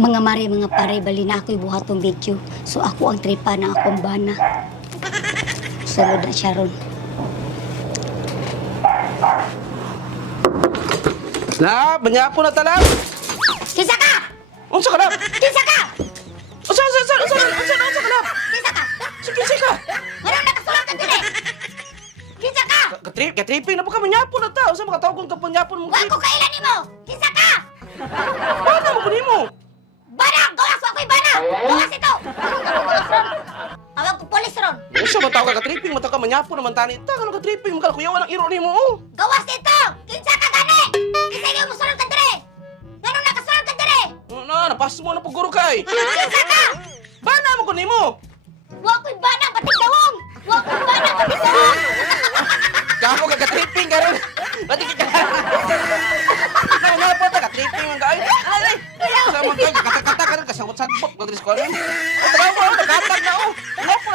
Mga mare, mga pare, bali na ako'y buhat ng video. So ako ang tripa ng akong bana. Sunod na siya ron. Lab, manyapo na talab. Kisa ka! Unsa ka lab? Kisa ka! Unsa ka lab? Kisa ka! Sige ka. Anong nakasulat ka din eh? Kisa ka! Katripping na po ka manyapo na ta. Unsa makatawag kung kapanyapon mo? Huwag ko kailan mo! Kisa ka! Paano mo kunin mo? Bana! Gawas! Ako'y bana! Gawas ito! Tawag ko polis ron! Unsa matawag ka katripping, matawag ka manyapo naman tani. Ta kano katripping, makala kuyawan ang iro nimo. Oh. Gawas ito! Kinsa ka gani! Kisa yung musulod ka dire! Ganun nakasulod ka dire! Napas mo na paguro kay. Kinsa ka! Bana mo kunin mo. Huwag ko'y bana! Batik dawong! Huwag ko'y bana! Batik dawong! Kako ka katripping karon. Pati kita. Na po ta katripping man kay. Ay. Sa mga kay kata-kata karon kasabot-sabot gadris ko. Trabaho mo katag na oh. Napo